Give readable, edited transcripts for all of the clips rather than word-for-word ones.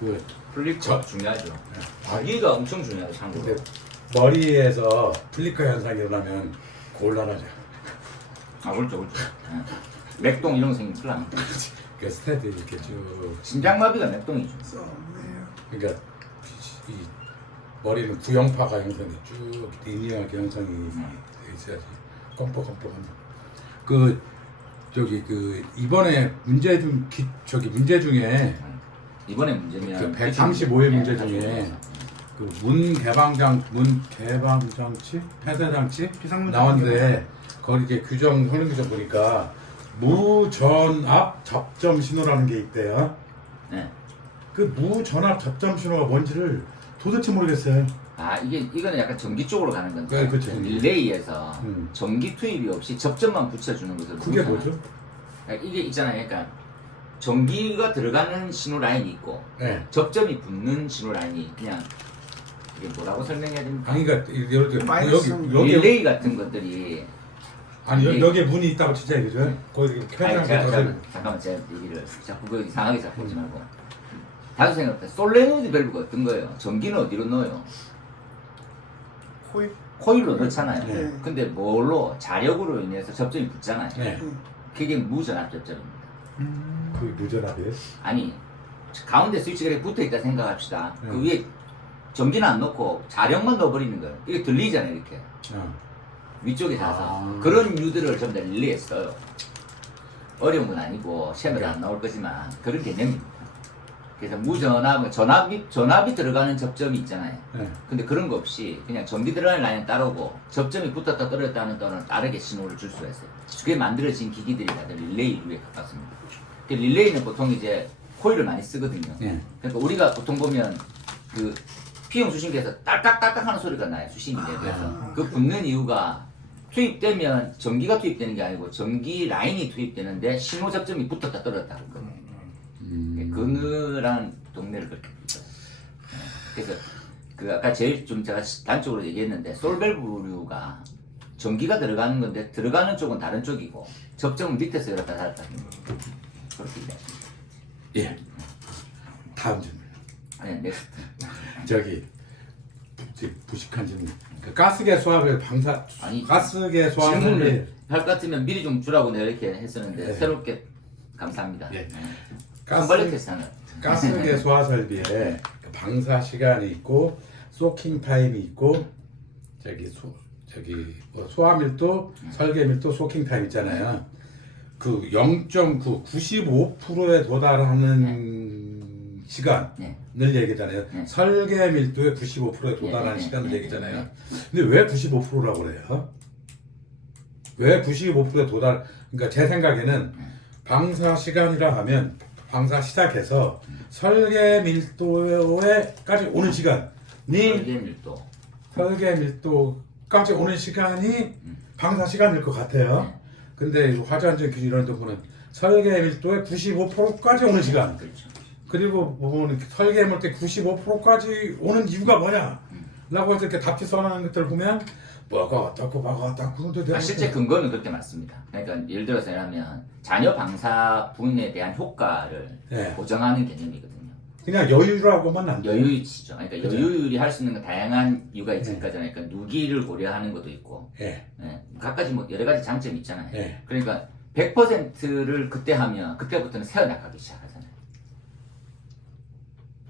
그 플리커 중요하죠. 아기가 엄청 중요하죠, 참고로. 근데 머리에서 플리커 현상이 일어나면 곤란하죠. 아, 그렇죠, 그렇죠. 맥동 이런 거 생기면 큰일 납니다. 그 스텝이 이렇게 쭉 심장마비가 맥동이죠. 그러니까 이 머리는 구형파가 형성이 쭉 리니어하게 형성이 돼 있어야지 껌뻑껌뻑한 그 저기 그 이번에 문제 중에 이번에 문제면 그 135일 문제 중에 그 문 개방장치 폐쇄장치 나왔는데 거기 이렇게 규정 성능 규정 보니까 무전압 접점 신호라는 게 있대요. 네. 그 무전압 접점 신호가 뭔지를 도대체 모르겠어요. 아, 이거는 약간 전기 쪽으로 가는 건데. 네, 그렇죠. 릴레이에서 전기 투입이 없이 접점만 붙여주는 것을 그게 무전압. 뭐죠? 그러니까 이게 있잖아요. 그러니까 전기가 들어가는 신호 라인이 있고 네. 접점이 붙는 신호 라인이 그냥 이게 뭐라고 설명해야 됩니까? 아니 그러니까 이렇게 마이너스 여기 릴레이 같은 것들이 여기에 문이 있다고 진짜 그죠? 거기 이렇게 아니, 폐쇄장치 잠깐만 제가 얘기를 자꾸 그 이상하게 자꾸 보지 말고 다시 생각해. 솔레노이드 밸브가 어떤 거예요? 전기는 어디로 넣어요? 코일. 코일로 넣잖아요. 네. 근데 뭘로? 자력으로 인해서 접점이 붙잖아요. 네. 그게 무전압 접점입니다. 그게 무전압이에요? 아니 가운데 스위치가 이렇게 붙어있다 생각합시다. 네. 그 위에 전기는 안 넣고 자력만 넣어버리는 거예요. 이게 들리잖아요. 이렇게 위쪽에 닿아서 그런 유들을 전부 다 릴레이에 써요. 어려운 건 아니고 시험에도 안 나올 거지만 그런 개념입니다. 그래서 무전압, 전압이 들어가는 접점이 있잖아요. 네. 근데 그런 거 없이 그냥 전기 들어가는 라인은 따르고 접점이 붙었다 떨어졌다 하는 또는 다르게 신호를 줄 수가 있어요. 그게 만들어진 기기들이 다들 릴레이류에 가깝습니다. 그 릴레이는 보통 이제 코일을 많이 쓰거든요. 네. 그러니까 우리가 보통 보면 그 피용 수신기에서 딸깍딸깍 하는 소리가 나요. 수신이 내부에서. 그 붙는 이유가 투입되면 전기가 투입되는 게 아니고 전기 라인이 투입되는데 신호 접점이 붙었다 떨어졌다 하는 거예요. 그늘한 동네를 그렇게 불러요. 그래서 그 아까 제일 좀 제가 단적으로 얘기했는데 솔밸브류가 전기가 들어가는 건데 들어가는 쪽은 다른 쪽이고 접점은 밑에서 열었다 닫았다 하는 거예요. 그렇게 얘기하시면 예. 다음 질문. 아니 넥스트. 저기 부식한 질문. 그 가스계 수압을 아니, 가스계 수압을 질문을 할 것 같으면 미리 좀 주라고 내가 이렇게 했었는데 네. 새롭게 감사합니다. 예. 선발력 테스트 하는 가스계 소화 설비에 그 방사 시간이 있고 소킹 타임이 있고 소화밀도, 설계밀도, 소킹 타임 있잖아요. 그 0.9, 95%에 도달하는 시간을 네. 얘기잖아요. 네. 설계 밀도의 95%에 도달하는 네. 시간을 네. 얘기잖아요. 근데 왜 95%라고 그래요? 왜 95%에 그러니까 제 생각에는 방사 시간이라 하면 방사 시작해서 설계 밀도에까지 오는 시간이 설계밀도. 설계 밀도까지 오는 시간이 방사 시간일 것 같아요. 근데 화재안전 기준 이런 데 보면 설계 밀도의 95%까지 오는 시간. 그렇죠. 그리고 보면 설계 밀도의 95%까지 오는 이유가 뭐냐? 라고 해서 이렇게 답지 써놓은 것들을 보면 뭐가 어떻고 근데 실제 근거는 그렇게 맞습니다. 그러니까 예를 들어서 하면 잔여 방사분에 대한 효과를 네. 보정하는 개념이거든요. 그냥 여유라고만 안 돼요. 여유치죠. 그러니까 그죠? 여유율이 할 수 있는 건 다양한 이유가 있을 거잖아요. 그러니까 누기를 고려하는 것도 있고, 예. 각가지 뭐 여러 가지 장점이 있잖아요. 예. 그러니까 100%를 그때 하면 그때부터는 새어나가기 시작하잖아요.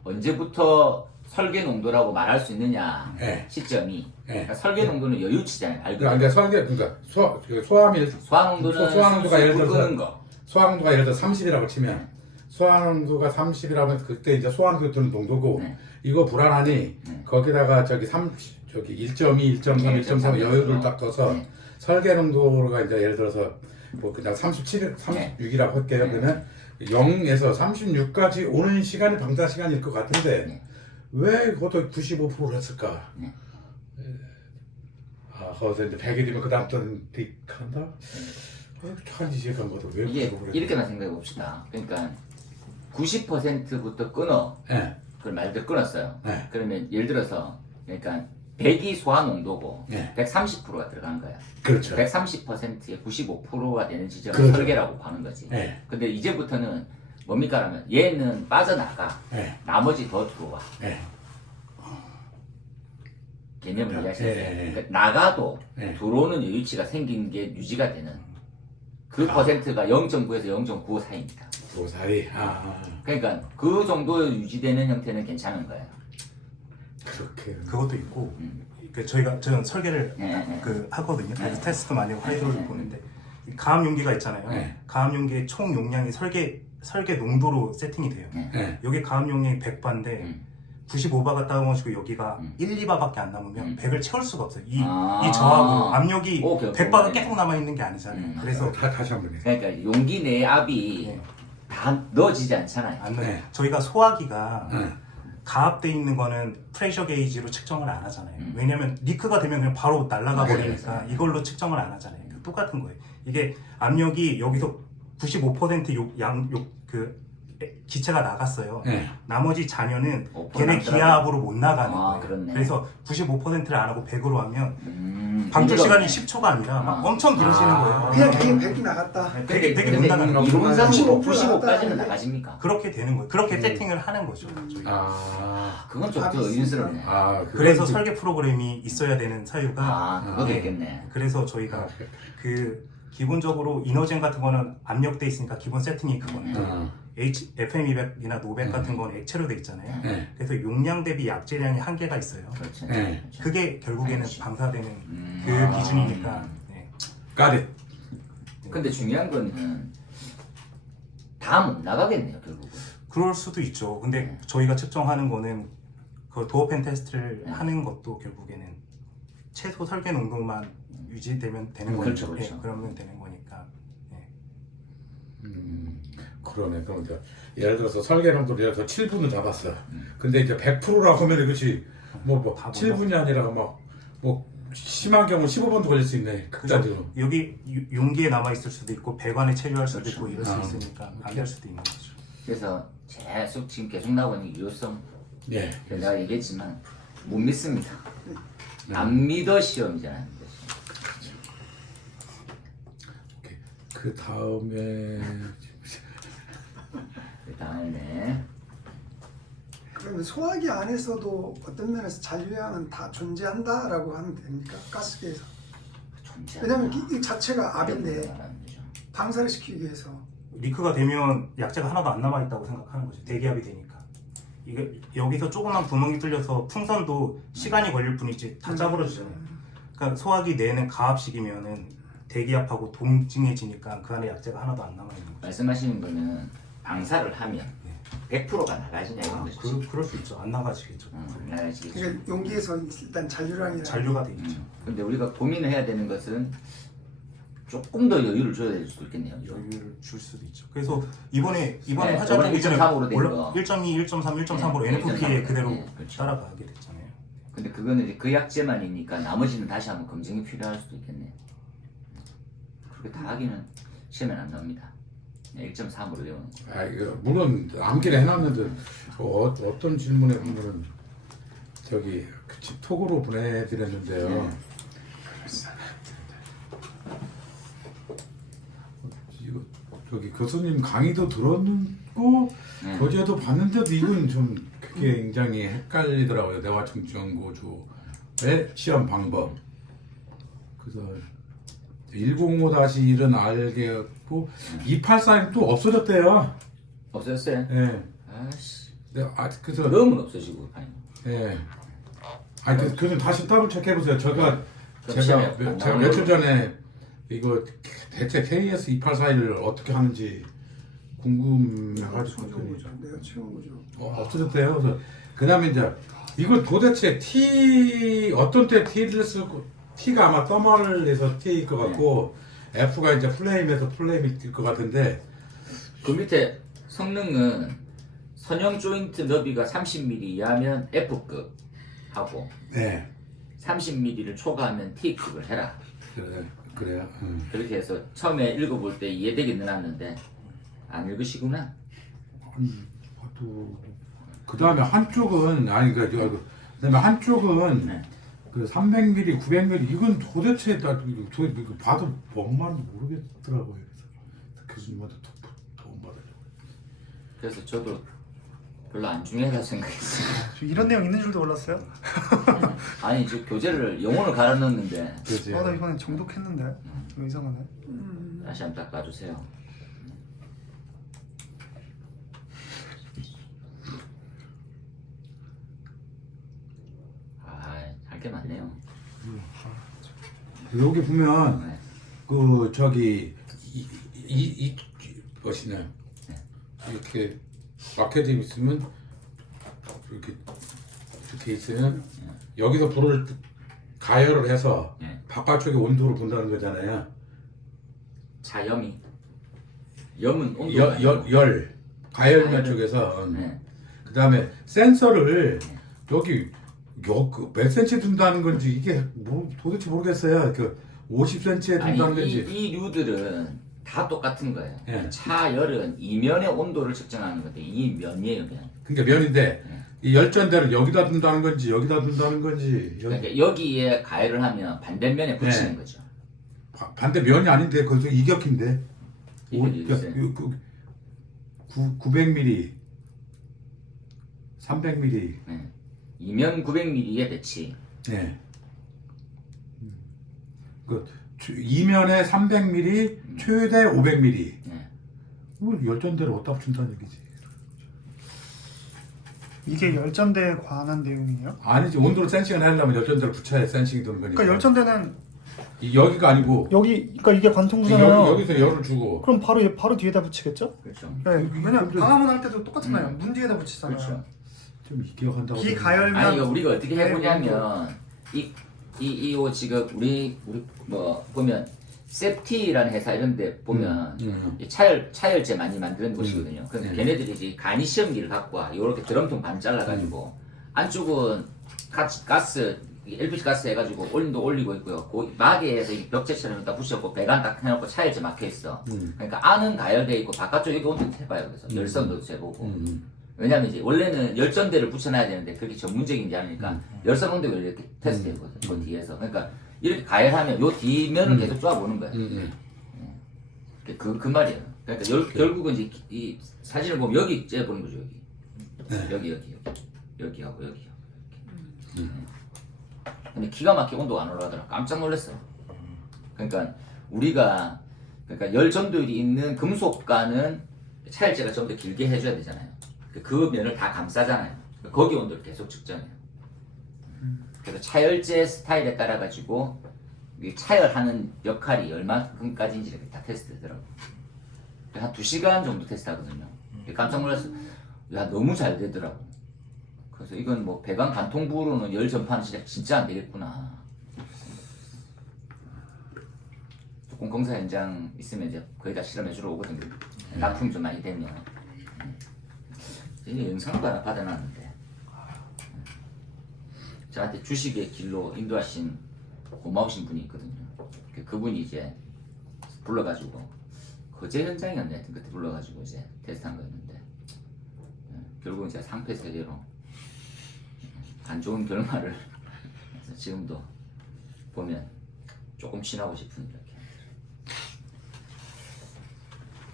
언제부터 설계 농도라고 말할 수 있느냐 예. 시점이 예. 그러니까 설계 농도는 여유치잖아요. 그러니까 설계 그러니까 소화밀 소화 농도는 소화농도가 예를 들어서 끄는 거. 소화농도가 예를 들어 30이라고 치면 소화농도가 30이라면 그때 이제 소화농도 드는 농도고 네. 이거 불안하니 거기다가 저기 1.2, 1.3, 네, 1.3 여유를 네. 딱 둬서 네. 설계 농도가 이제 예를 들어서 뭐 그냥 37, 36이라고 할게요. 네. 그러면 0에서 36까지 오는 시간이 방사 시간일 것 같은데 네. 왜 그것도 95%를 했을까? 네. 거기서 이제 100일이면 그 다음부터는 딕한다? 참 이해간 것도 왜 이게 그러고 그래? 이렇게만 생각해 봅시다. 그러니까 90%부터 끊어. 예. 그걸 말 그대로 끊었어요. 네. 그러면 예를 들어서 그러니까 100이 소화 농도고 네. 130%가 들어간 거야. 그렇죠. 130%에 95%가 되는 지점을 그렇죠. 설계라고 하는 거지. 네. 근데 이제부터는 뭡니까 하면 얘는 빠져나가. 네. 나머지 더 들어와. 네. 개념을 이해하셔야 돼요. 네. 그러니까 나가도 네. 들어오는 여유치가 생긴 게 유지가 되는 그 퍼센트가 0.9에서 0.95 사이입니다. 그 사이. 그러니까 그 정도 유지되는 형태는 괜찮은 거예요. 그렇게. 그것도 있고 저는 설계를 네. 하거든요. 그래서 네. 테스트 많이 하고 하이드로를 보는데 이 가압 용기가 있잖아요. 네. 가압 용기의 총 용량이 설계 농도로 세팅이 돼요. 네. 여기 가압 용량이 100바인데 95바가 따가워지고 여기가 1, 2바밖에 안 남으면 100을 채울 수가 없어요. 이 저하고 압력이 오케이, 100바가 오케이. 계속 남아 있는 게 아니잖아요. 그래서 다시 한번 해. 그러니까 용기 내 압이 네. 다 넣어지지 않잖아요. 안 네. 저희가 소화기가 네. 가압돼 있는 거는 프레셔 게이지로 측정을 안 하잖아요. 왜냐면 리크가 되면 그냥 바로 날아가 맞아요. 버리니까 이걸로 측정을 안 하잖아요. 똑같은 거예요. 이게 압력이 여기서 95% 기체가 나갔어요. 네. 나머지 잔여는 5% 걔네 남더라고요. 기압으로 못 나가는 거예요. 그렇네. 그래서 95%를 안 하고 100으로 하면 방출 의미가 시간이 없네. 10초가 아니라 막 엄청 길어지는 거예요. 그냥 그게 100이 나갔다. 되게 근데 못 나가는 거예요. 이론상으로 95% 95까지는 나가십니까? 그렇게 되는 거예요. 그렇게 세팅을 하는 거죠. 저희가. 그건 좀 더 의문스럽네. 그래서 설계 프로그램이 있어야 되는 사유가 그것도 네. 있겠네. 그래서 저희가 기본적으로 이너젠 같은 거는 압력돼 있으니까 기본 세팅이 그거예요. FM200이나 노백 같은 건 액체로 돼 있잖아요. 네. 그래서 용량 대비 약재량이 한계가 있어요. 그렇죠. 네. 그렇죠. 그게 결국에는 그렇지. 방사되는 그 기준이니까. 네. 까짓. 근데 중요한 거는 다 못 나가겠네요, 결국은. 그럴 수도 있죠. 근데 저희가 측정하는 거는 그 도어팬 테스트를 하는 것도 결국에는 최소 설계 농도만 유지되면 되는 그렇죠, 거니까. 그렇죠. 그러면 되는 거니까. 네. 그러네. 그럼 이제 예를 들어서 설계 농도를 예를 들어서 7분을 잡았어. 근데 이제 100%라고 하면 그것이 뭐 다 7분이 아니라 뭐 심한 경우 15분도 걸릴 수 있네. 극단적으로. 여기 용기에 남아 있을 수도 있고 배관에 체류할 수도 있고 이럴 수 아. 있으니까 안 될 수도 있는 거죠. 그래서 계속 지금 계속 나오는 유효성 예. 내가 얘기했지만 못 믿습니다. 안 믿어 시험이잖아요. 오케이. 그 다음에 그 다음에 그러면 소화기 안에서도 어떤 면에서 잔류량은 다 존재한다라고 하면 됩니까? 가스계에서. 왜냐면 이 자체가 압인데 방사를 시키기 위해서. 리크가 되면 약재가 하나도 안 남아 있다고 생각하는 거죠. 대기압이 되니까. 이게 여기서 조그만 구멍이 뚫려서 풍선도 시간이 걸릴 뿐이지 다 짜부러지잖아요. 그러니까 소화기 내는 가압식이면은 대기압하고 동징해지니까 그 안에 약재가 하나도 안 남아 있는 거죠. 말씀하시는 거는 방사를 하면 100%가 나가지냐 이런 거죠. 그럴 수 있죠. 안 나가지겠죠. 나가지겠죠. 그러니까 용기에서 일단 잔류량이 잔류가 돼 있죠. 근데 우리가 고민을 해야 되는 것은 조금 더 여유를 줘야 될 수도 있겠네요. 여유를 줄 수도 있죠. 그래서 이번에 네, 화자되기 전에 1.3으로 된 거. 1.2, 1.3, 1.3으로 네, NFP에 1.3. 그대로 네, 그렇죠. 따라가게 됐잖아요. 근데 그거는 이제 그 약재만이니까 나머지는 다시 한번 검증이 필요할 수도 있겠네요. 그렇게 다 하기는 시험에 안 나옵니다. 1.3으로 외우는 거. 이거 물론 암기를 해놨는데 어떤 질문에 보면은 저기 톡으로 보내드렸는데요. 네. 이거 저기 교수님 강의도 들었고 교재도 봤는데도 이건 좀 굉장히 헷갈리더라고요. 대화 청정 고조의 시험 방법. 그래서 105-1은 알겠고 284는 또 없어졌대요. 없어졌어요? 예. 아씨. 네, 그래서 너무 없어지고 아니. 예. 아니 그좀 다시 더블 체크해 보세요. 제가 시험에 안 나오는 며칠 전에 이거 대체 KS 2841을 어떻게 하는지 궁금해가지고 내가 채운 거죠. 없어졌대요. 그래서 그다음에 이제 이거 도대체 어떤 때 T를 쓰고 T가 아마 더멀에서 T일 것 같고 F가 이제 플레임에서 플레임이 될 것 같은데 그 밑에 성능은 선형 조인트 너비가 30mm 이하면 F급 하고 네 30mm를 초과하면 T급을 해라. 그래요. 그렇게 해서 처음에 읽어볼 때 이해되게 넣어놨는데 안 읽으시구나. 그 다음에 한쪽은 아니 그다음에 한쪽은 네. 그 300mm, 900mm 이건 도대체 나 이거 봐도 뭔 말인지 모르겠더라고요. 그래서 교수님한테 도움 받으려고. 그래서 저도 별로 안 중요하다고 생각했어요. 이런 내용 있는 줄도 몰랐어요. 아니 저 교재를 영혼을 갈아 넣었는데 그렇지. 나 이번에 정독했는데 좀 이상하네. 다시 한번 딱 봐주세요. 할 게 많네요. 여기 보면 네. 그 저기 이 멋이냐 이렇게 막혀져 있으면 이렇게 있으면 여기서 불을 가열을 해서 네. 바깥쪽에 온도를 본다는 거잖아요. 자염이 염은 온도 열 가열면 가열을. 쪽에서 네. 그 다음에 센서를 여기 몇 센치 둔다는 건지 이게 도대체 모르겠어요. 그 50cm에 둔다는 아니 건지. 이 류들은 다 똑같은 거예요. 예. 차열은 이면의 온도를 측정하는 건데 이 면이에요 그냥. 그러니까 면인데 이 열전대를 여기다 둔다는 건지 여기다 둔다는 건지 그러니까 여기에 가열을 하면 반대면에 붙이는 네. 거죠. 반대 면이 아닌데 거기서 이격인데 이격이 있어요. 900mm 300mm 네. 이면 900ml의 배치. 네. 이면에 300mm 최대 500mm 네. 열전대를 어디다 붙인다는 얘기지. 이게 열전대에 관한 내용이에요? 아니지 온도를 센싱을 하려면 열전대를 붙여야 센싱이 되는 거니까. 그러니까 열전대는 여기가 아니고 여기 그러니까 이게 관통부잖아요. 여기서 열을 주고 그럼 바로 뒤에다 붙이겠죠? 그렇죠. 네. 왜냐면 방화문 할 때도 똑같잖아요. 문 뒤에다 붙이잖아요. 그렇죠. 좀 기억한다고. 기가열면 아니 이거 우리가 어떻게 네, 해보냐면 이요 지금 우리 뭐 보면 세프티라는 회사 이런데 보면 이 차열제 많이 만드는 곳이거든요. 그래서 걔네들이 이제 간이 시험기를 갖고 와 이렇게 드럼통 반 잘라가지고 안쪽은 가스 LPG 가스 해가지고 온도 올리고 있고요. 그 마개에서 이 벽체처럼 딱 붙였고 배관 딱 해놓고 차열제 막혀 있어. 그러니까 안은 가열돼 있고 바깥쪽 여기 온도 해봐요. 그래서 열선도 재보고. 왜냐면 이제 원래는 열전대를 붙여놔야 되는데 그렇게 전문적인지 않으니까 열선 온도를 이렇게 테스트해보거든. 그 뒤에서. 그러니까 이렇게 가열하면 요 뒤면을 계속 쪼아보는 거예요. 그 말이에요. 그러니까 결국은 이제 이 사진을 보면 여기 째보는 거죠. 여기하고 여기요. 근데 기가 막히게 온도가 안 올라가더라. 깜짝 놀랐어요. 그러니까 우리가 열 전도율이 있는 금속과는 차열제가 좀 더 길게 해줘야 되잖아요. 그 면을 다 감싸잖아요. 거기 온도를 계속 측정해요. 그래서 차열제 스타일에 따라 가지고 차열하는 역할이 얼마큼까지인지 이렇게 다 테스트되더라고. 한 2시간 정도 테스트하거든요. 깜짝 놀랐어요. 야 너무 잘 되더라고. 그래서 이건 뭐 배관 관통부로는 열 전파는 진짜 안 되겠구나. 조금 공사 현장 있으면 이제 거의 다 실험해주러 오거든요. 납품 좀 많이 되면. 이 영상도 하나 받아놨는데 저한테 주식의 길로 인도하신 고마우신 분이 있거든요. 그분이 이제 불러가지고 거제 현장이었네. 하여튼 그때 불러가지고 이제 테스트한 거였는데 결국은 이제 상패 세계로 안 좋은 결말을 해서 지금도 보면 조금 친하고 싶은 이렇게.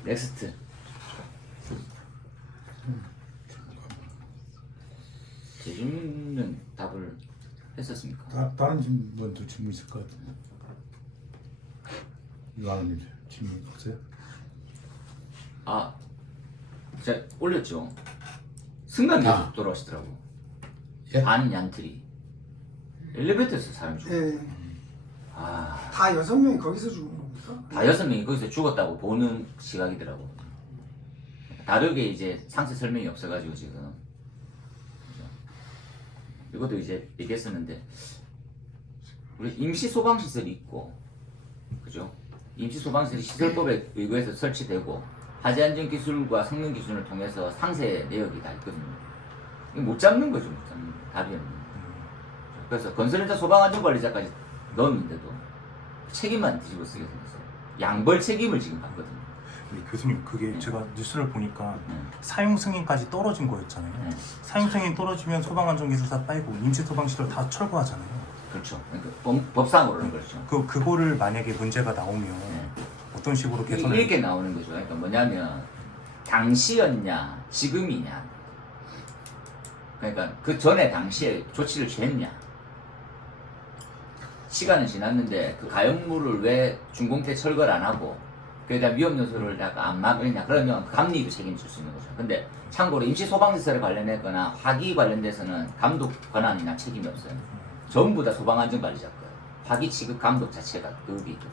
넥스트. 제 질문은 답을 했었습니까? 다른 질문도 질문 있을 것 같은데. 이완호님 질문 없어요? 아, 제가 올렸죠. 순간 계속 돌아오시더라고. 예? 반 양틀이 엘리베이터에서 사람 죽어. 예. 아, 다 6명이 거기서 죽은 겁니까? 다 6명이 거기서 죽었다고 보는 시각이더라고. 다르게 이제 상세 설명이 없어가지고 지금. 그죠? 이것도 이제 얘기했었는데 우리 임시 소방시설이 있고, 그죠? 임시 소방시설이 시설법에 의거해서 설치되고 화재 안전 기술과 성능 기준을 통해서 상세 내역이 다 있거든요. 이거 못 잡는 거죠, 못 잡는 거. 답이 없는 거. 그래서 건설회사 소방안전관리자까지 넣었는데도 책임만 뒤집어 쓰게 생겼어요. 양벌 책임을 지금 받거든요. 근데 교수님 그게 네. 제가 뉴스를 보니까 네. 사용 승인까지 떨어진 거였잖아요. 네. 사용 승인 떨어지면 소방안전기술사 빠이고 임시 소방시설 다 철거하잖아요. 그렇죠. 그러니까 법상으로는 그렇죠. 그거를 만약에 문제가 나오면 네. 어떤 식으로 개선을 이렇게 나오는 거죠. 그러니까 뭐냐면 당시였냐 지금이냐, 그러니까 그 전에 당시에 조치를 취했냐, 시간은 지났는데 그 가연물을 왜 중공태 철거를 안 하고 거기다 위험 요소를 안 막으냐, 그러면 감리도 책임질 수 있는 거죠. 근데 참고로 임시 소방시설에 관련했거나 화기 관련돼서는 감독 권한이나 책임이 없어요. 전부 다 소방안전관리자 거예요. 화기 취급 감독 자체가 급이 있거든요.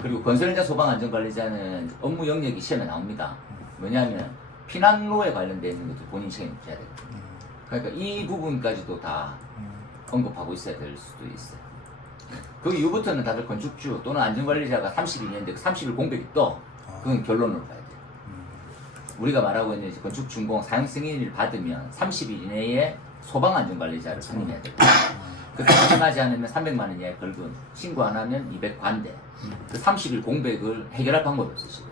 그리고 건설현장 소방안전관리자는 업무 영역이 시험에 나옵니다. 왜냐하면 피난로에 관련되어 있는 것도 본인 책임져야 되거든요. 그러니까 이 부분까지도 다 언급하고 있어야 될 수도 있어요. 그 이후부터는 다들 건축주 또는 안전관리자가 32년인데 30일 공백이 떠. 그건 결론으로 가야 돼요. 우리가 말하고 있는 이제 건축 준공 사용 승인을 받으면 30일 이내에 소방안전관리자를 선임해야 되고, 그때 선임하지 않으면 300만 원 이하의 벌금, 신고 안 하면 200관대. 그 30일 공백을 해결할 방법이 없어요 지금.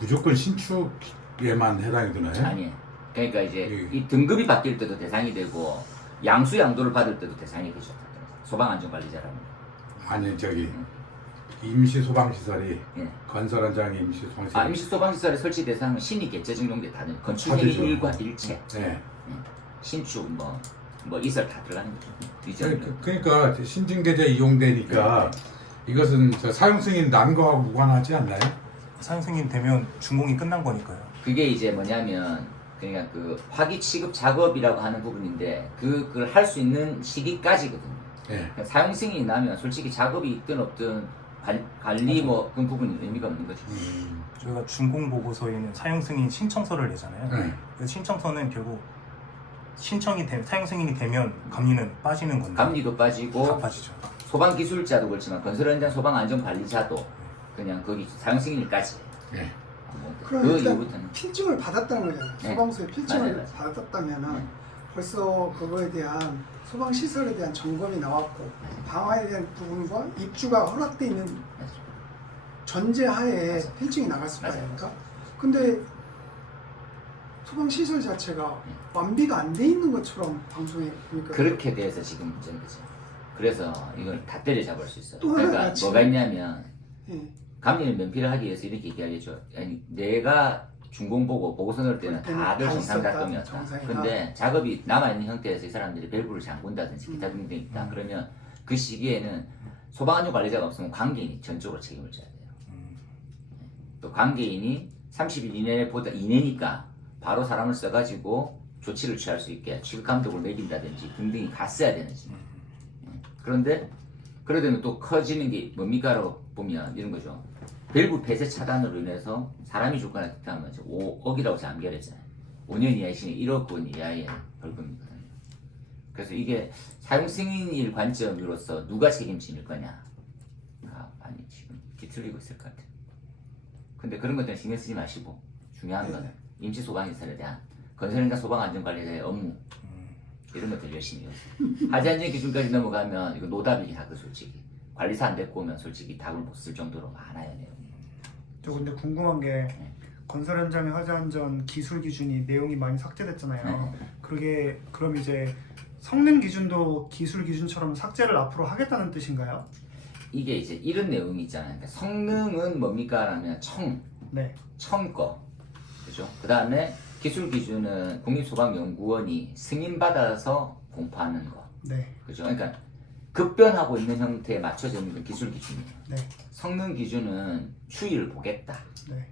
무조건 신축에만 해당이 되나요? 아니에요. 그러니까 이제 예. 이 등급이 바뀔 때도 대상이 되고 양수 양도를 받을 때도 대상이 되죠. 소방안전관리자라는. 아니 저기 임시 소방시설이 예. 건설 현장 임시 소방시설. 임시 소방시설의 설치 대상은 신이 개체 증정돼 다른 건축 다 행위 되죠. 일과 일체, 네. 신축 뭐 이설 다 들어가는 거죠. 이전. 그러니까 신진계좌 이용되니까 이것은 저 사용 승인 난 거하고 무관하지 않나요? 사용 승인 되면 준공이 끝난 거니까요. 그게 이제 뭐냐면 그러니까 그 화기 취급 작업이라고 하는 부분인데 그걸 할 수 있는 시기까지거든요. 네. 그러니까 사용 승인이 나면 솔직히 작업이 있든 없든 관리 뭐 그런 부분이 의미가 없는 거죠. 저희가 준공 보고서에는 사용 승인 신청서를 내잖아요. 네. 그 신청서는 결국 신청이 사용 승인이 되면 감리는 빠지는 건데. 감리도 다 빠지고 빠지죠. 소방 기술자도 그렇지만 건설 현장 소방 안전 관리자도 그냥 거기 사용 승인일까지. 네. 그럼 그 일단 이후부터는 필증을 받았다는 거잖아요. 네. 소방서에 필증을 맞아요. 받았다면은 네. 벌써 그거에 대한 소방시설에 대한 점검이 나왔고 방화에 대한 부분과 입주가 허락돼 있는 전제하에 맞아요. 필증이 나갔을 거 맞아요. 아닙니까? 근데 소방시설 자체가 완비가 안 돼 있는 것처럼 방송에 보니까 그렇게 돼서 지금 문제인 거죠. 그래서 이걸 다 때려잡을 수 있어요. 또 하나 그러니까 같이- 뭐가 있냐면 예. 감리를 면피를 하기 위해서 이렇게 얘기하겠죠. 아니, 내가 준공 보고 보고서 넣을 때는 그때는 다들 다 정상 있었다, 작동이었다. 정상이다. 근데 작업이 남아있는 형태에서 이 사람들이 밸브를 잠근다든지 기타 등등이 있다. 그러면 그 시기에는 소방안전 관리자가 없으면 관계인이 전적으로 책임을 져야 돼요. 또 관계인이 30일 이내니까 바로 사람을 써가지고 조치를 취할 수 있게 취급 감독을 매긴다든지 등등이 갔어야 되는지. 그런데 그러려면 또 커지는 게 뭡니까로 보면 이런 거죠. 밸브 폐쇄 차단으로 인해서 사람이 죽거나 기타하면 5억이라고 잠결했잖아요. 5년 이하의 시행 1억 원 이하의 벌금이거든요. 그래서 이게 사용 승인일 관점으로서 누가 책임질 거냐? 많이 지금 뒤틀리고 있을 것 같아요. 근데 그런 것들은 신경 쓰지 마시고 중요한 건 네. 임시 소방시설에 대한 건설현장 소방안전관리자의 업무 이런 것들 열심히 해요. 하지안전 기준까지 넘어가면 이거 노답이긴 하고 솔직히 관리사 안 데리고 오면 솔직히 답을 못 쓸 정도로 많아요 내용이. 저 근데 궁금한 게 건설 현장의 화재 안전 기술 기준이 내용이 많이 삭제됐잖아요. 그게 그럼 이제 성능 기준도 기술 기준처럼 삭제를 앞으로 하겠다는 뜻인가요? 이게 이제 이런 내용이 있잖아요. 그러니까 성능은 뭡니까? 라면 네. 청거 그죠? 그 다음에 기술 기준은 국립소방연구원이 승인받아서 공포하는 거 네. 그죠? 그러니까 급변하고 있는 형태에 맞춰져 있는 건 기술 기준이에요. 네. 성능 기준은 추이를 보겠다. 네.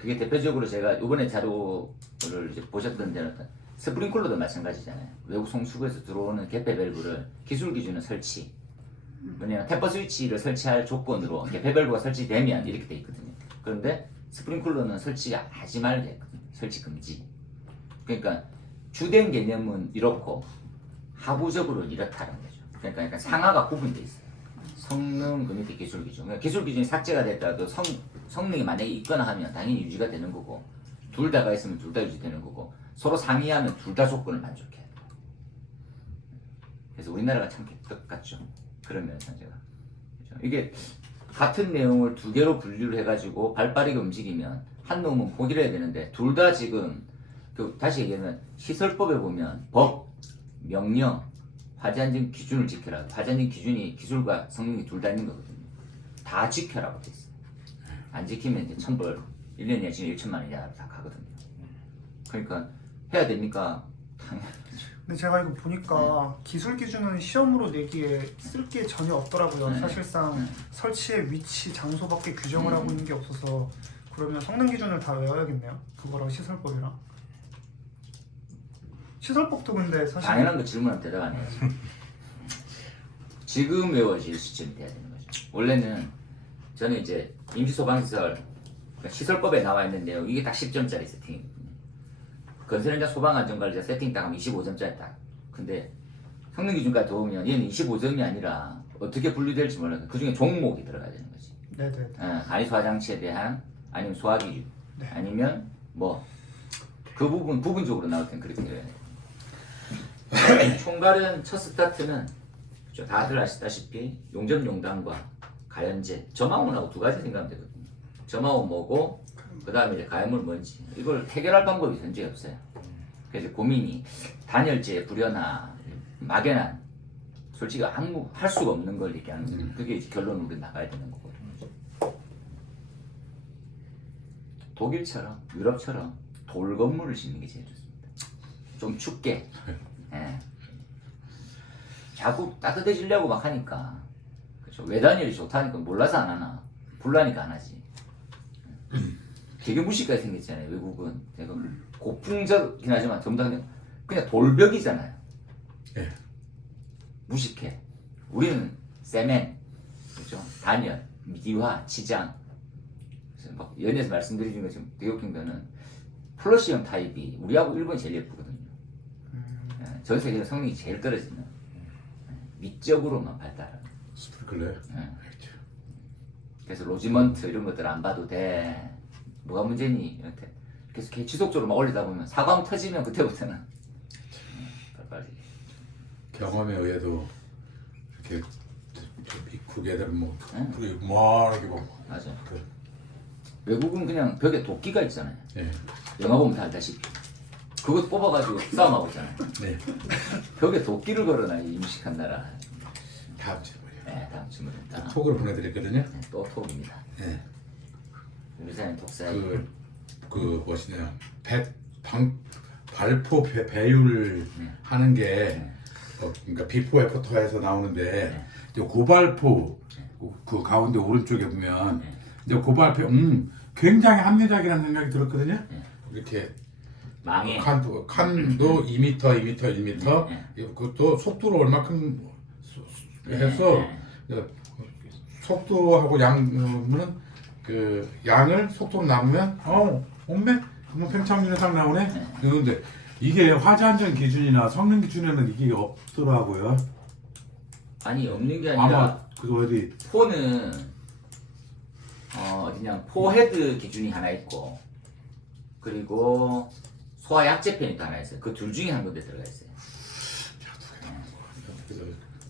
그게 대표적으로 제가 이번에 자료를 이제 보셨던 데는 스프링클러도 마찬가지잖아요. 외국 송수구에서 들어오는 개폐 밸브를 기술 기준은 설치. 왜냐면 템퍼 스위치를 설치할 조건으로 개폐 밸브가 설치되면 이렇게 돼 있거든요. 그런데 스프링클러는 설치하지 말게 했거든요. 설치 금지. 그러니까 주된 개념은 이렇고 하부적으로 이렇다는 거죠. 그러니까 상하가 구분돼 있어요. 성능, 그 밑에 기술 기준. 그러니까 기술 기준이 삭제가 됐더라도 성능이 만약에 있거나 하면 당연히 유지가 되는 거고 둘 다가 있으면 둘 다 유지되는 거고 서로 상의하면 둘 다 조건을 만족해야 돼요. 그래서 우리나라가 참 똑같죠. 그런 면에서 제가 그렇죠? 이게 같은 내용을 두 개로 분류를 해가지고 발빠르게 움직이면 한 놈은 포기를 해야 되는데 둘 다 지금 다시 얘기하면 시설법에 보면 법, 명령, 화재안전 기준을 지켜라. 화재안전 기준이 기술과 성능이 둘 다 있는 거거든요. 다 지켜라고 돼 있어요. 안 지키면 이제 천벌 1년 내에 지금 1천만 원 이하 다 가거든요. 그러니까 해야 됩니까? 당연히. 근데 제가 이거 보니까 기술 기준은 시험으로 내기에 쓸 게 전혀 없더라고요. 네. 사실상 설치의 위치, 장소밖에 규정을 하고 있는 게 없어서 그러면 성능 기준을 다 외워야겠네요. 그거랑 시설법이랑. 시설법도 근데 사실 당연한 거 질문하면 대답 안 해야죠. 지금 외워질 시점이 돼야 되는 거죠. 원래는 저는 이제 임시소방시설 그러니까 시설법에 나와 있는 내용 이게 딱 10점짜리 세팅이거든요. 건설현장 소방안전관리자 세팅 딱 하면 25점짜리 딱. 근데 성능 기준까지 도우면 얘는 25점이 아니라 어떻게 분류될지 몰라요. 그 중에 종목이 들어가야 되는 거지. 네네. 간이 소화장치에 대한 아니면 소화기준 네. 아니면 뭐 그 부분적으로 나올 땐 그렇게 되어야 돼요. 총괄은 첫 스타트는 그렇죠. 다들 아시다시피 용접용담과 가연제, 점화원하고 두 가지 생각하면 되거든요. 점화원 뭐고 그 다음에 이제 가연물 뭔지 이걸 해결할 방법이 현재 없어요. 그래서 고민이 단열재 불연화, 막연한 솔직히 아무 할 수가 없는 걸 얘기하는 거예요. 그게 이제 결론으로 나가야 되는 거거든요. 독일처럼 유럽처럼 돌 건물을 짓는 게 제일 좋습니다. 좀 춥게. 예. 자꾸 따뜻해지려고 막 하니까 그렇죠. 외단열이 좋다니까 몰라서 안 하나 불나니까 안 하지. 되게 무식하게 생겼잖아요. 외국은 되게 고풍적이긴 하지만 전부 다 그냥 돌벽이잖아요. 예. 무식해. 우리는 세멘, 그렇죠? 단열, 미화, 치장. 그래서 막 연에서 말씀드리는 것처럼 되게 웃긴 거는 플러시형 타입이 우리하고 일본이 제일 예쁘거든요. 전 세계에서 성능이 제일 떨어지는 미적으로만 발달하는. 스프링클러요? 그렇죠. 그래서 로지먼트 이런 것들 안 봐도 돼. 뭐가 문제니? 이렇게 계속 지속적으로 막 올리다 보면 사과음 터지면 그때부터는 빨리. 경험에 의해도 이렇게 미국 애들은 뭐 응. 그게 뭐 이렇게 뭐 맞아. 그, 외국은 그냥 벽에 도끼가 있잖아요. 예. 영화 보면 다 알다시피. 그것 뽑아가지고 싸움하고 있잖아요. 네. 벽에 도끼를 걸어놔 이 임식한 나라. 다음 질문이요. 네, 다음 질문입니다. 톡으로 보내드렸거든요. 네, 또 톡입니다. 네. 유리사님 톡사이. 그 뭐시냐 발포 배율 하는 게 그러니까 비포 애프터에서 나오는데 이제 고발포 그 가운데 오른쪽에 보면 이제 고발포 굉장히 합리적이라는 생각이 들었거든요. 이렇게 망해. 칸도 2m, 2m, 1m 그것도 속도로 얼마큼 해서 속도하고 양은 그 양을 속도로 나누면 엄매 뭐 팽창률이 딱 나오네. 그런데 이게 화재 안전 기준이나 성능 기준에는 이게 없더라고요. 아니 없는 게 아니라 아마 그 어디 포는 어디냐 포헤드 기준이 하나 있고 그리고 소화 약제편이 또 하나 있어요. 그 둘 중에 한 군데 들어가 있어요.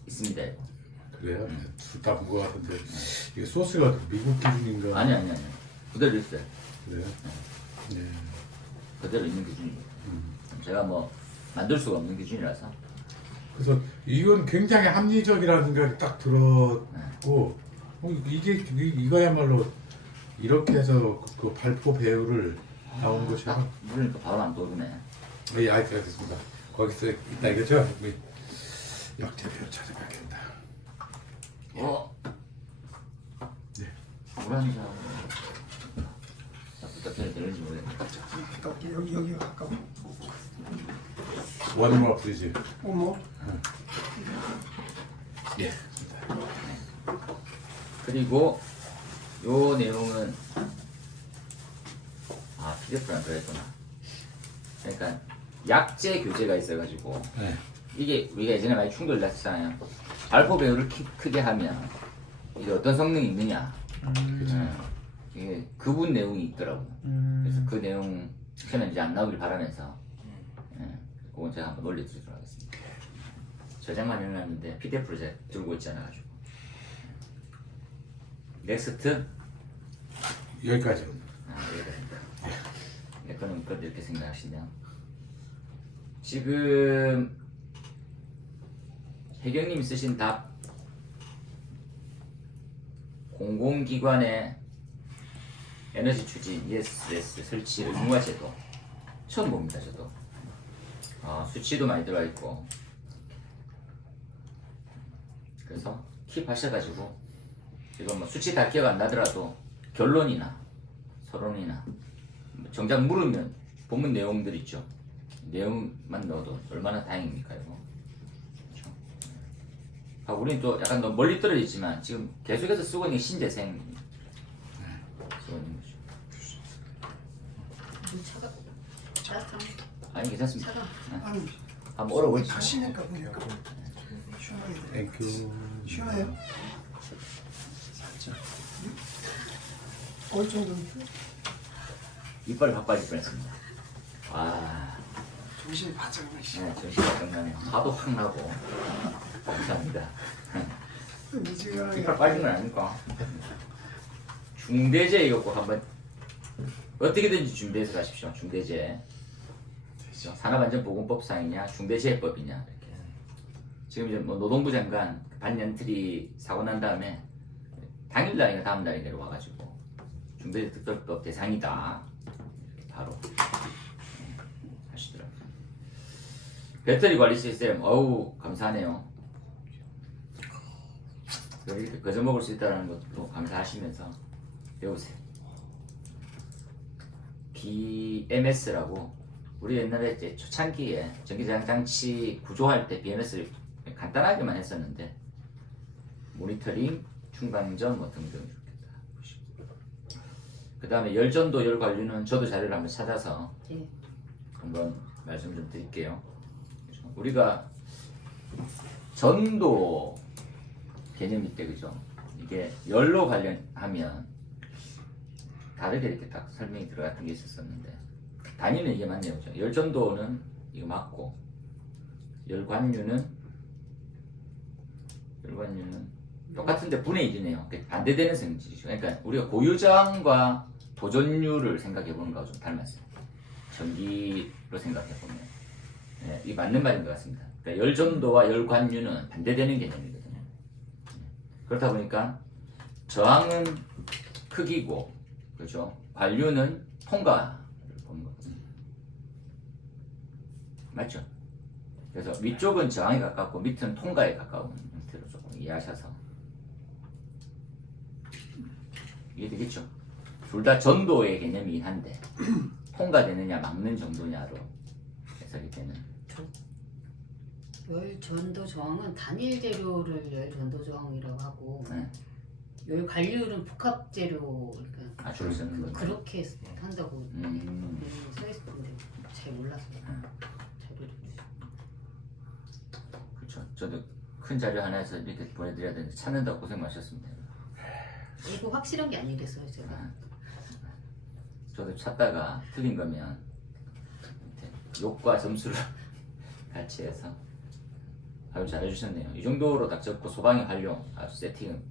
있습니다. 이거. 그래요? 둘 다 본 것 같은데 이게 소스가 미국 기준인가? 아니 그대로 있어요. 그래요? 네. 그대로 있는 기준입니다. 제가 뭐 만들 수가 없는 기준이라서. 그래서 이건 굉장히 합리적이라는 생각이 딱 들었고 이거야말로 이렇게 해서 그 발포 배율을 나온 것이 딱 물으니까 바로 안 떠오르네. 예, 알겠습니다. 거기서 있다 이거죠? 우리 역제표 찾아봐야겠다. 네. 물한 잔. 부탁드려도 되는지 모르겠네. 가깝게 여기 가까워. One more please. 어머. 예. 그리고 요 내용은 PDF로 안 들어있구나. 그러니까 약제 교재가 있어가지고 네. 이게 우리가 예전에 많이 충돌을 났잖아요. 발포 배율을 크게 하면 이게 어떤 성능이 있느냐. 이게 그분 내용이 있더라고요. 그래서 그 내용 저는 이제 안 나오길 바라면서 그건 제가 한번 올려드리도록 하겠습니다. 저장만 해놨는데 PDF로 제가 들고 있지 않아가지고. 넥스트 여기까지. 여기까지입니다. 네, 그럼 이렇게 생각하시면 지금 혜경님이 쓰신 답 공공기관의 에너지 추진 ESS 설치를 중과제도 처음 봅니다. 저도 수치도 많이 들어가 있고, 그래서 킵하셔가지고 지금 뭐 수치 다 기억 안 나더라도 결론이나 서론이나 정작 물으면 본문 내용들 있죠. 내용만 넣어도 얼마나 다행입니까 이거. 그렇죠? 우리는 또 약간 너무 멀리 떨어지지만 지금 계속해서 쓰고 있는 게 신재생 쓰고 있는 거죠. 차가 아니 괜찮습니다. 아니 한번 얼어보시죠. 가시니까 보니까 시원하게 들어요. 땡큐. 시원해요? 살짝 어느 정도입니까? 이빨이 바빠질 뻔했습니다. 와, 정신이 바짝 나시. 네, 정신이 장난이에요. 화도 확 나고. 감사합니다. 미지근하게 이빨 빠진 건 아니까. 중대재 이거 꼭 한번 어떻게든지 준비해서 가십시오. 중대재. 산업안전보건법상이냐 중대재해법이냐 이렇게. 지금 이제 뭐 노동부 장관 반년틀이 사고 난 다음에 당일날인가 다음 날인가 와가지고 중대재해특별법 대상이다 이렇게 바로 하시더라고요. 배터리 관리 시스템 어우 감사하네요. 이렇게 거저 먹을 수 있다는 것도 감사하시면서 배우세요. BMS라고 우리 옛날에 이제 초창기에 전기저장 장치 구조할 때 BMS를 간단하게만 했었는데 모니터링, 충방전 뭐 등등 이렇게 다 보시고, 그 다음에 열전도 열관류는 저도 자료를 한번 찾아서 예. 한번 말씀 좀 드릴게요. 우리가 전도 개념이 있대, 그죠? 이게 열로 관련하면 다르게 이렇게 딱 설명이 들어갔던 게 있었었는데 단위는 이게 맞네요, 그죠? 열전도는 이거 맞고 열관류는 똑같은데 분의 1이네요. 반대되는 성질이죠. 그러니까 우리가 고유저항과 도전류를 생각해 보는 거하고 좀 닮았어요. 전기로 생각해 보면 네, 이 맞는 말인 것 같습니다. 그러니까 열전도와 열관류는 반대되는 개념이거든요. 그렇다 보니까 저항은 크기고, 그렇죠? 관류는 통과를 보는 거거든요. 맞죠? 그래서 위쪽은 저항에 가깝고 밑은 통과에 가까운 형태로 조금 이해하셔서 이해되겠죠? 둘 다 전도의 개념이긴 한데 통과되느냐 막는 정도냐로 해석이 되는. 열 전도 저항은 단일 재료를 열 전도 저항이라고 하고 네. 열 관류는 복합 재료 그러니까 줄을 쓰는 건데. 그렇게 한다고 써 있었는데 잘 몰라서 자료를 그렇죠. 저도 큰 자료 하나에서 이렇게 보내드려야 되는데 찾는다고 고생 많으셨습니다. 이거 확실한 게 아니겠어요 제가. 저도 찾다가 틀린 거면 욕과 점수를 같이 해서 아주 잘해주셨네요. 이 정도로 딱 적고 소방의 활용 아주 세팅은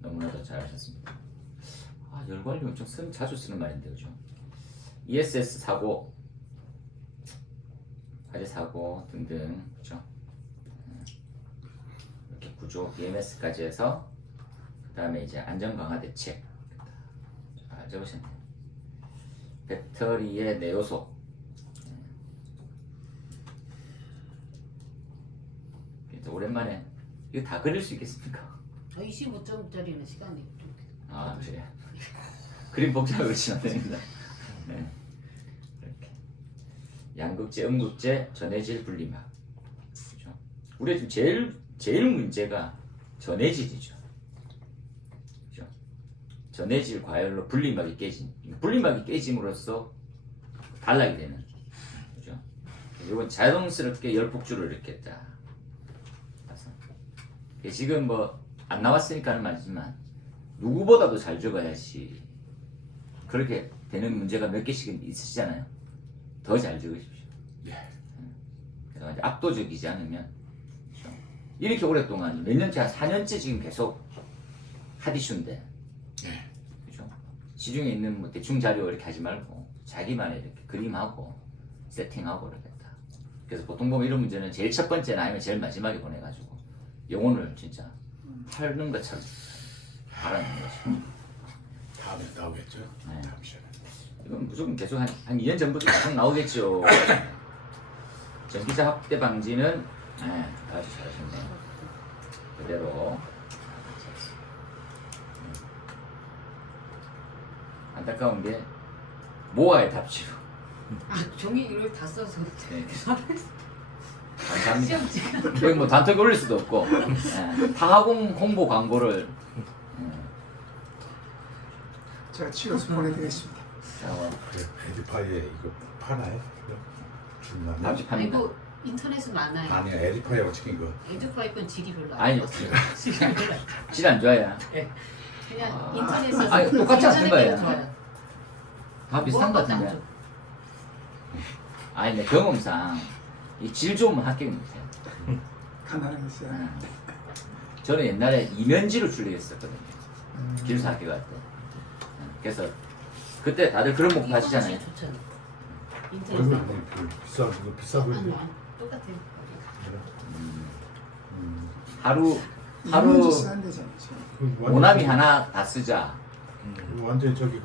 너무나도 잘하셨습니다. 열관류 엄청 자주 쓰는 말인데, 그죠? ESS 사고, 화재 사고 등등, 그죠? 이렇게 구조, BMS까지 해서 그 다음에 이제 안전 강화 대책 잘 적으셨네요. 배터리의 내요소. 오랜만에 이거 다 그릴 수 있겠습니까? 25점짜리는 시간이 좀 그래. 그림 복잡하게 그리시면 됩니다. 네. 이렇게 양극재, 음극재, 전해질 분리막. 그렇죠? 우리가 지금 제일 문제가 전해질이죠. 그렇죠? 전해질 과열로 분리막이 깨진. 분리막이 깨짐으로써 단락이 되는. 그렇죠? 이건 자연스럽게 열폭주를 이렇게 딱. 지금 뭐 안 나왔으니까 하는 말이지만 누구보다도 잘 적어야지 그렇게 되는 문제가 몇 개씩은 있으시잖아요. 더 잘 적으십시오. 그래서 이제 압도적이지 않으면 그렇죠? 이렇게 오랫동안 몇 년째, 한 4년째 지금 계속 핫이슈인데 그렇죠? 시중에 있는 뭐 대충 자료 이렇게 하지 말고 자기만의 이렇게 그림하고 세팅하고 이렇게 다. 그래서 보통 보면 이런 문제는 제일 첫 번째나 아니면 제일 마지막에 보내가지고 영혼을 진짜 하는 것처럼 바라는 거죠. 다음에 나오겠죠. 네. 다음 시간에. 이건 무조건 계속 한 2년 전부터 계속 나오겠죠. 전기차 확대 방지는 아주 잘하셨네요. 그대로. 안타까운 게 모아의 답지로. 아 종이를 다 써서 네. 감사합니다. 시험 지금 여기 뭐 단톡에 올릴 수도 없고 타하공 홍보 광고를 제가 치료서 보내드리겠습니다. 그래, 에디파이에 이거 파나요? 중남에? 답지 팝니다. 아이고 인터넷은 많아요. 아니야, 에디파이하고 찍힌 거. 에듀파이프는 질이 별로 안 아니요. 좋아요. 질이 별로 안 좋아요. 질 안 좋아요. 그냥 인터넷에서 아니, 똑같지 않은 거예요. 괜찮은 게 좋아요. 다 비슷한 것 무엇보다 안 같은데. 아니, 내 경험상 이 질 좋으면 합격이 못해요. 가난하겠어요. 저는 옛날에 이면지로 출력했었거든요. 기술사 학교 갈 때. 그래서 그때 다들 그런 목표 하시잖아요. 이거 좋잖아요. 얼굴 인터넷 뭐 비싸, 이거 비싸 보이는데. 아니 똑같아요. 하루 이면지 쓰는 데잖아요. 지금. 모나미 하나 다 쓰자. 완전 저기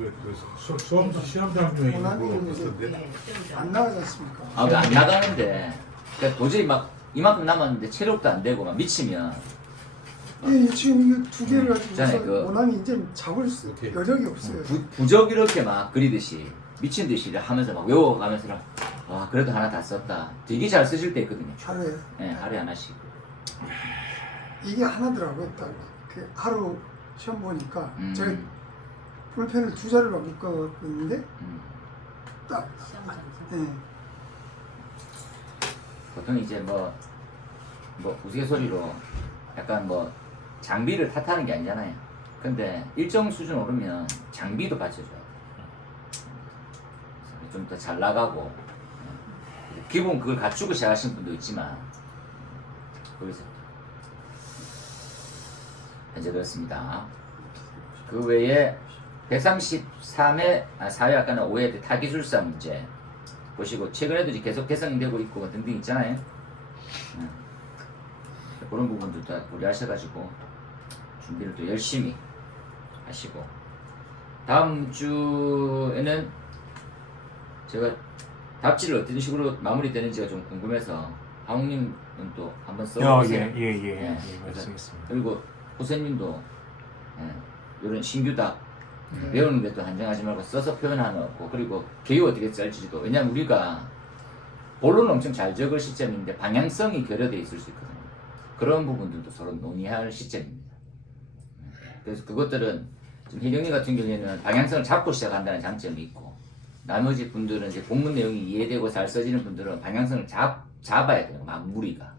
시험장 중에 모나미는 이거 이제 썼는데. 네, 좀 좋아요. 안 나가지 않습니까? 아, 왜 안 나가는데. 그러니까 도저히 막 이만큼 남았는데 체력도 안 되고 막 미치면 예, 지금 이거 두 개를 가지고 있잖아요, 그- 모나미 이제 잡을 수 이렇게. 여력이 없어요. 부적 이렇게 막 그리듯이 미친 듯이 하면서 막 외워가면서 와 그래도 하나 다 썼다. 되게 잘 쓰실 때 있거든요. 하루에 네, 하루에 하나씩. 이게 하나더라고요. 딱 그 하루 시험 보니까 제가 볼펜을 두 자루로 묶었는데 딱 시험장에서. 예. 보통 이제 뭐 우스갯소리로 약간 뭐 장비를 탓하는 게 아니잖아요. 근데 일정 수준 오르면 장비도 받쳐줘야 돼. 좀 더 잘 나가고 기본 그걸 갖추고 시작하시는 분도 있지만 거기서 현재 그렇습니다. 그 외에 133회 사회학과는 5회 타기술사 문제 보시고 최근에도 이제 계속 개선되고 있고 등등 있잖아요. 그런 부분도 다 고려하셔가지고 준비를 또 열심히 하시고 다음 주에는 제가 답지를 어떤 식으로 마무리되는지가 좀 궁금해서 하웅님은 또 한번 써보세요. 예, 그래서 말씀했습니다. 그리고 호세님도 이런 신규 답 외우는 데도 한정하지 말고 써서 표현하고 그리고 개요 어떻게 짤지도 왜냐면 우리가 본론은 엄청 잘 적을 시점인데 방향성이 결여돼 있을 수 있거든요. 그런 부분들도 서로 논의할 시점입니다. 그래서 그것들은 지금 혜경이 같은 경우에는 방향성을 잡고 시작한다는 장점이 있고 나머지 분들은 이제 본문 내용이 이해되고 잘 써지는 분들은 방향성을 잡아야 돼요. 마무리가.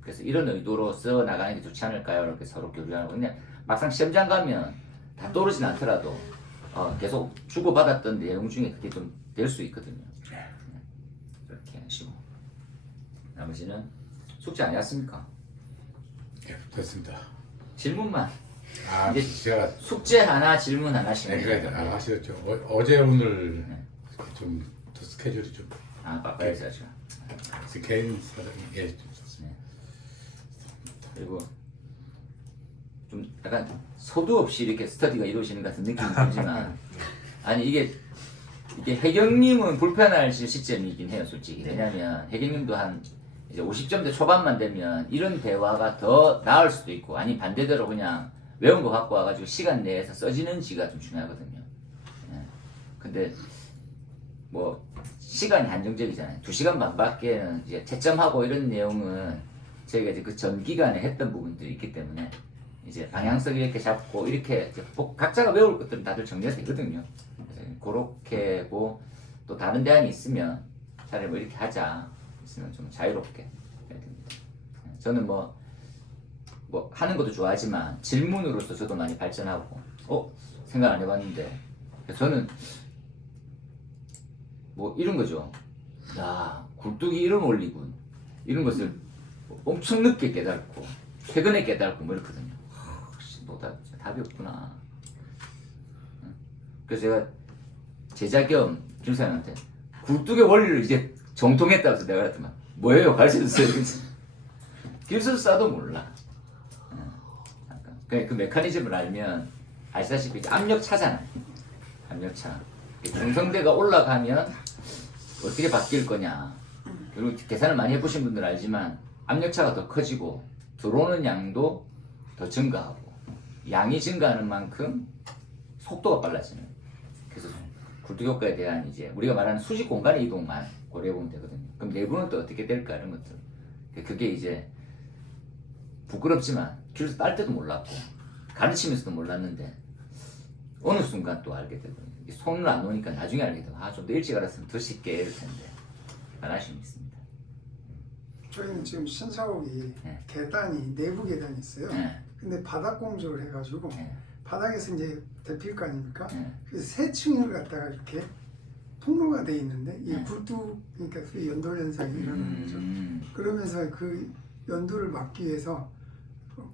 그래서 이런 의도로 써 나가는 게 좋지 않을까요? 이렇게 서로 교류하고 그냥 막상 시험장 가면 다 떠오르진 않더라도 계속 주고받았던 내용 중에 그게 좀 될 수 있거든요. 이렇게 하시고 나머지는 숙제 아니었습니까? 예, 됐습니다. 질문만 아, 이제 제가 숙제 하나 질문 하나씩 네, 그래, 아시겠죠. 어제 오늘 좀 더 스케줄이 좀 바빠야죠. 아주. 개인 사정이 좀 있었습니다. 그리고 좀 약간 소두 없이 이렇게 스터디가 이루어지는 것 같은 느낌이 들지만 아니 이게 혜경님은 불편하실 시점이긴 해요 솔직히. 왜냐면 혜경님도 한 이제 50점대 초반만 되면 이런 대화가 더 나을 수도 있고 아니 반대대로 그냥 외운 거 갖고 와가지고 시간 내에서 써지는지가 좀 중요하거든요. 근데 뭐 시간이 한정적이잖아요. 2시간 반밖에는 이제 채점하고 이런 내용은 저희가 이제 그 전 기간에 했던 부분들이 있기 때문에 이제 방향성 이렇게 잡고 이렇게 이제 각자가 외울 것들은 다들 정리가 되거든요. 그래서 그렇게고 또 다른 대안이 있으면 차라리 뭐 이렇게 하자 있으면 좀 자유롭게 해야 됩니다. 저는 뭐 하는 것도 좋아하지만 질문으로서 저도 많이 발전하고 생각 안 해봤는데 저는 뭐 이런 거죠. 야 굴뚝이 이런 원리군 이런 것을 엄청 늦게 깨닫고 최근에 깨닫고 뭐 이렇거든요. 답이 없구나. 그래서 제가 제자 겸 김사장한테 굴뚝의 원리를 이제 정통했다고 해서 내가 그랬더만 뭐예요? 가르쳐주세요. 김수사도 몰라. 그 메커니즘을 알면 아시다시피 이제 압력차잖아요. 압력차. 중성대가 올라가면 어떻게 바뀔 거냐. 그리고 계산을 많이 해보신 분들 알지만 압력차가 더 커지고 들어오는 양도 더 증가하고 양이 증가하는 만큼 속도가 빨라지는. 그래서 굴뚝효과에 대한 이제 우리가 말하는 수직 공간의 이동만 고려해보면 되거든요. 그럼 내부는 또 어떻게 될까 이런 것들. 그게 이제 부끄럽지만 길에서 딸 때도 몰랐고 가르치면서도 몰랐는데 어느 순간 또 알게 되거든요. 손을 안 놓으니까 나중에 알게 되고 좀 더 일찍 알았으면 더 쉽게 이럴 텐데 그런 아쉬움이 있습니다. 저희는 지금 신사옥이 네. 계단이 내부 계단이 있어요. 네. 근데 바닥 공조를 해가지고 네. 바닥에서 이제 대필 거 아닙니까? 네. 그래서 세 층을 갖다가 이렇게 통로가 돼 있는데 이 네. 굴뚝 그러니까 그 연돌 현상이 일어나는 거죠. 그러면서 그 연돌을 막기 위해서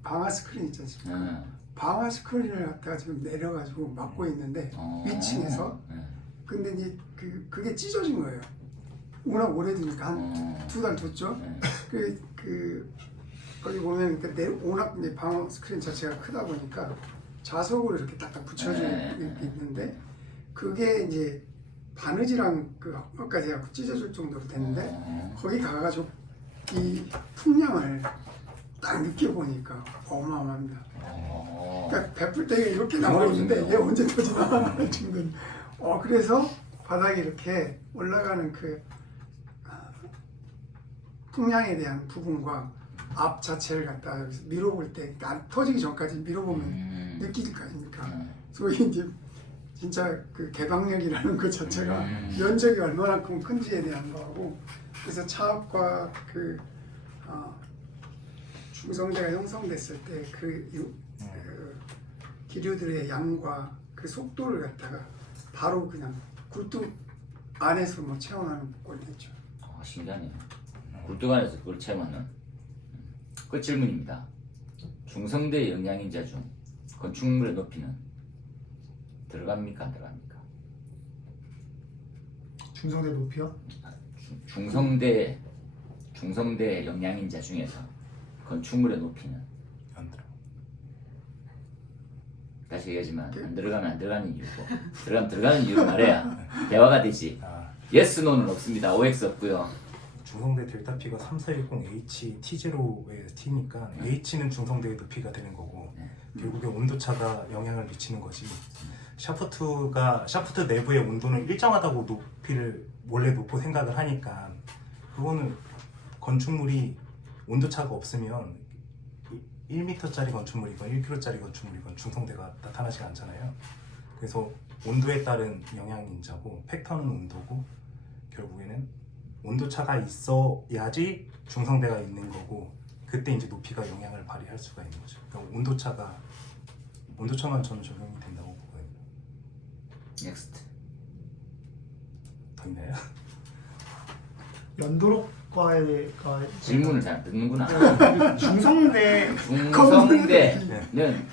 방화 스크린 있지 않습니까? 방화 스크린을 갖다가 지금 내려가지고 막고 있는데 위층에서 근데 이제 그게 찢어진 거예요. 워낙 오래되니까 한 2달 뒀죠. 거기 보면 워낙 이제 방어 스크린 자체가 크다 보니까 자석으로 이렇게 딱딱 붙여져 있는데 그게 이제 바느질한 그 것까지 해갖고 찢어질 정도로 됐는데 거기 가가지고 이 풍량을 딱 느껴보니까 어마어마합니다. 그러니까 베풀 때가 이렇게 나와 있는데 얘 언제 터지나 정도는. 그래서 바닥에 이렇게 올라가는 그 풍량에 대한 부분과 앞 자체를 갖다 밀어볼 때 안 터지기 전까지 밀어보면 느낄 거 아닙니까? 소위 이제 진짜 그 개방력이라는 것 자체가 면적이 얼마나큼 큰지에 대한 거하고 그래서 차압과 그 중성대가 형성됐을 때 그 기류들의 양과 그 속도를 갖다가 바로 그냥 굴뚝 안에서 뭐 체험하는 꼴이었죠. 신기하네요. 굴뚝 안에서 그걸 체험하는. 그 질문입니다. 중성대 영양인자 중 건축물의 높이는 들어갑니까 안 들어갑니까? 중성대 높이요? 중성대 영양인자 중에서 건축물의 높이는 안 들어. 다시 얘기하지만 안 들어가면 안 들어가는 이유고 들어가면 들어가는 이유를 말해야 대화가 되지. yes, no는 없습니다. OX 없고요. 중성대 델타 P가 3410H T0의 T니까 H는 중성대의 높이가 되는 거고 결국에 온도차가 영향을 미치는 거지. 샤프트 내부의 온도는 일정하다고 높이를 원래 놓고 생각을 하니까 그거는 건축물이 온도차가 없으면 1m짜리 건축물이건 1kg짜리 건축물이건 중성대가 나타나지 않잖아요. 그래서 온도에 따른 영향인자고 팩터는 온도고 결국에는 온도차가 있어야지 중성대가 있는 거고 그때 이제 높이가 영향을 발휘할 수가 있는 거죠. 그러니까 온도차만 저는 적용이 된다고 보고요. 넥스트. 더 있나요? 연도록과가 질문을 잘 듣는구나. 중성대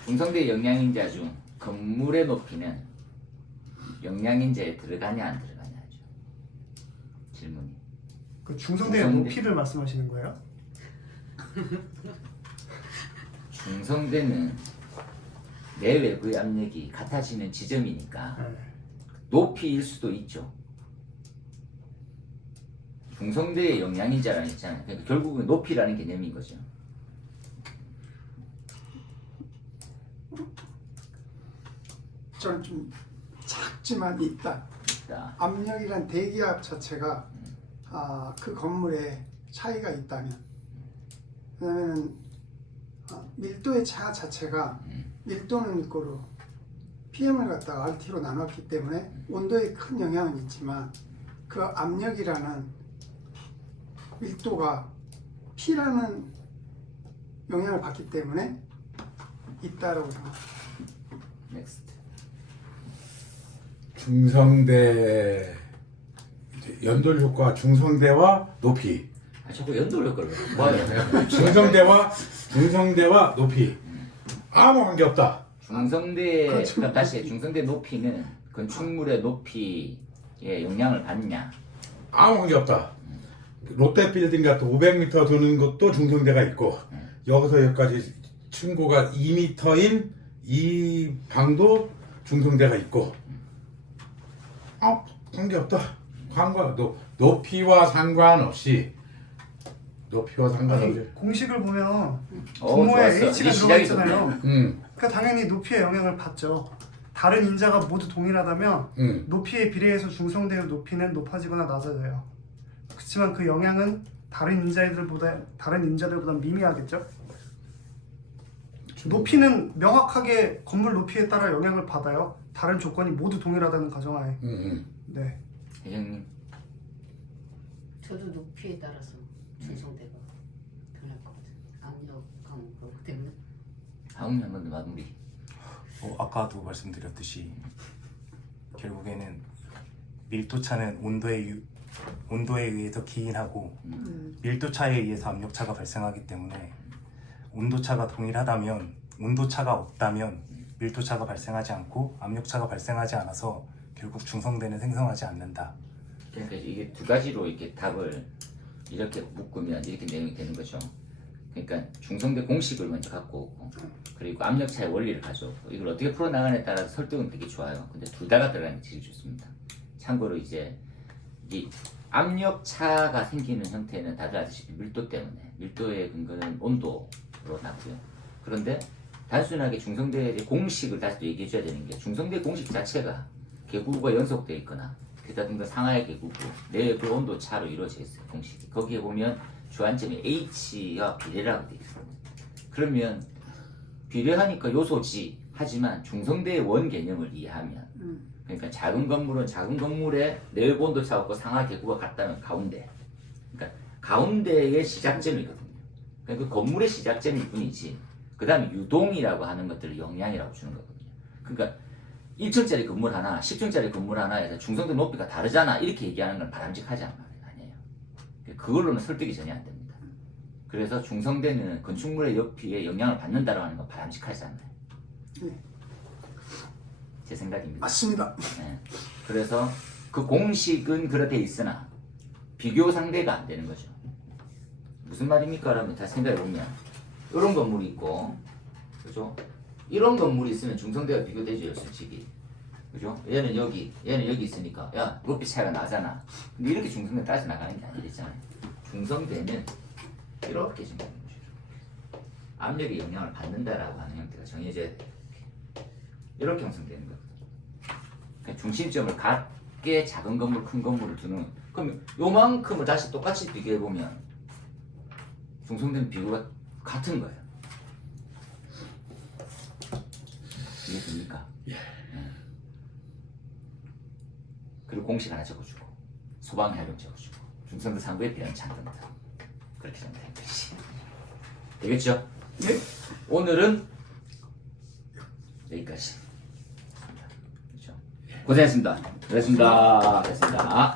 중성대 영양인자 중 건물의 높이는 영양인자에 들어가냐 안 들어가냐 하죠. 질문이. 그 중성대의 중성대. 높이를 말씀하시는 거예요? 중성대는 내외부의 압력이 같아지는 지점이니까 네. 높이일 수도 있죠. 중성대의 영양인자라는 있잖아요. 그러니까 결국은 높이라는 개념인 거죠. 저는 좀 작지만 있다. 압력이란 대기압 자체가 그 건물에 차이가 있다면 왜냐면 밀도의 차 자체가 밀도는 있고로 PM을 갖다가 RT로 나눴기 때문에 온도에 큰 영향은 있지만 그 압력이라는 밀도가 P라는 영향을 받기 때문에 있다라고 생각합니다. 넥스트. 중성대 이제 연돌 효과 중성대와 높이 자꾸 연돌 효과를 뭐예요? 중성대와 높이 아무 관계 없다. 중성대 다시 중성대 높이는 건축물의 높이에 영향을 받냐? 아무 관계 없다. 롯데 빌딩 같은 500m 도는 것도 중성대가 있고 여기서 여기까지 층고가 2m인 이 방도 중성대가 있고 관계없다. 높이와 상관없이 아니, 공식을 보면 어, 분모에 좋았어. h가 이 들어가 시작이 있잖아요. 음, 그러니까 당연히 높이의 영향을 받죠. 다른 인자가 모두 동일하다면 높이에 비례해서 중성대의 높이는 높아지거나 낮아져요. 그렇지만 그 영향은 다른 인자들보다 미미하겠죠. 높이는 명확하게 건물 높이에 따라 영향을 받아요. 다른 조건이 모두 동일하다는 가정하에. 네. 회장님. 저도 높이에 따라서 중성대가 변할 것 같아요. 압력하고 그렇기 때문에. 하웅이 한 번 더 마무리. 아까도 말씀드렸듯이 결국에는 밀도차는 온도에 의해서 기인하고 밀도차에 의해서 압력차가 발생하기 때문에 온도차가 동일하다면 온도차가 없다면 밀도차가 발생하지 않고 압력차가 발생하지 않아서 결국 중성대는 생성하지 않는다. 그러니까 이게 두 가지로 이렇게 답을 이렇게 묶으면 이렇게 내용이 되는 거죠. 그러니까 중성대 공식을 먼저 갖고 오고 그리고 압력차의 원리를 가져오고 이걸 어떻게 풀어나가냐에 따라서 설득은 되게 좋아요. 근데 둘 다가 들어가는 게 제일 좋습니다. 참고로 이제 이 압력차가 생기는 형태는 다들 아시다시피 밀도 때문에 밀도의 근거는 온도로 나고요. 그런데 단순하게 중성대의 공식을 다시 또 얘기해 줘야 되는 게 중성대 공식 자체가 계구가 연속되어 있거나 그다음에 상하의 계구고 내부 온도 차로 이루어져 있어요. 공식이. 거기에 보면 주안점이 H와 비례라고 되어 있습니다. 그러면 비례하니까 요소지 하지만 중성대의 원 개념을 이해하면 그러니까 작은 건물은 작은 건물에 내부 온도 차가 없고 상하 계구가 같다면 가운데 그러니까 가운데의 시작점이거든요. 그러니까 그 건물의 시작점일 뿐이지 그 다음에 유동이라고 하는 것들을 영향이라고 주는 거거든요. 그러니까 1층짜리 건물 하나, 10층짜리 건물 하나에서 중성대 높이가 다르잖아 이렇게 얘기하는 건 바람직하지 아니에요. 그걸로는 설득이 전혀 안 됩니다. 그래서 중성대는 건축물의 높이에 영향을 받는다고 하는 건 바람직하지 않아요. 제 생각입니다. 맞습니다. 네. 그래서 그 공식은 그렇게 있으나 비교 상대가 안 되는 거죠. 무슨 말입니까? 라면 다시 생각해보면 이런 건물이 있고 그죠? 이런 건물이 있으면 중성대가 비교되죠, 솔직히. 그죠? 얘는 여기 있으니까 야 높이 차이가 나잖아. 근데 이렇게 중성대 따져 나가는 게 아니랬잖아요. 중성대는 이렇게 생각하는 거죠. 압력의 영향을 받는다라고 하는 형태가 정해져야 돼요. 이렇게 형성되는 거거든요. 그러니까 중심점을 같게 작은 건물, 큰 건물을 두는 그럼 요만큼을 다시 똑같이 비교해보면 중성대는 비교가 같은 거예요. 이해됩니까? 예. 그리고 공식 하나 적어주고 소방활용 적어주고 중성대 상부에 변찬 등등 그렇게 하면 되는 거지. 되겠죠? 네. 오늘은 여기까지. 그렇죠? 고생했습니다. 고생했습니다.